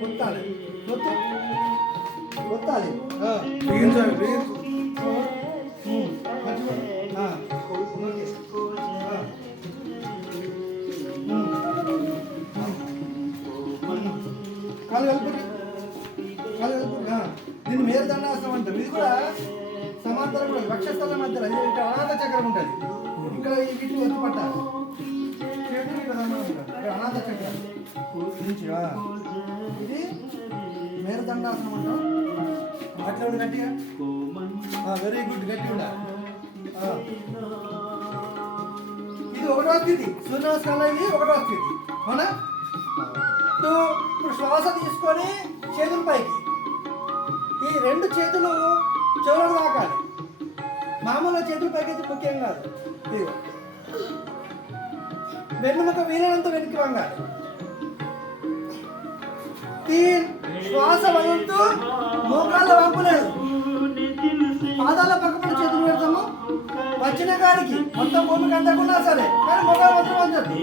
కొట్టాలి కొట్టాలి కాలు కలుపురి దీన్ని మేరుదండాసనం అంటారు. ఇది కూడా సమాంతరం కూడా వక్షస్థలం మధ్యలో ఇక్కడ అనాథ చక్రం ఉంటుంది. ఇక్కడ వీటిని వచ్చి పట్టాలి. అనాథ చక్రం ఇది మేరుదండాసనం అంటాం. అట్లా ఉండి గట్టిగా వెరీ గుడ్ గట్టిగా ఉండాలి. ఇది ఒకటో స్థితి. సూర్య నమస్కారంలో ఇది ఒకటో స్థితి. అవునా? ఇప్పుడు శ్వాస తీసుకొని చేతుల పైకి ఈ రెండు చేతులు చెవులకు తాకాలి. మామూలుగా చేతుల పైకి అయితే ముఖ్యం కాదు. ఇదిగో వెన్నుముక వీలైనంత వెనక్కి వంగాలి. శ్వాస వదులుతూ మోకాళ్ళ వంపులేదు. పాదాల పక్కన చేతులు పెడతాము. వచ్చిన గారికి మొత్తం భూమికి అందకుండా సరే, కానీ మోకాళ్ళ మాత్రం వంచద్దు.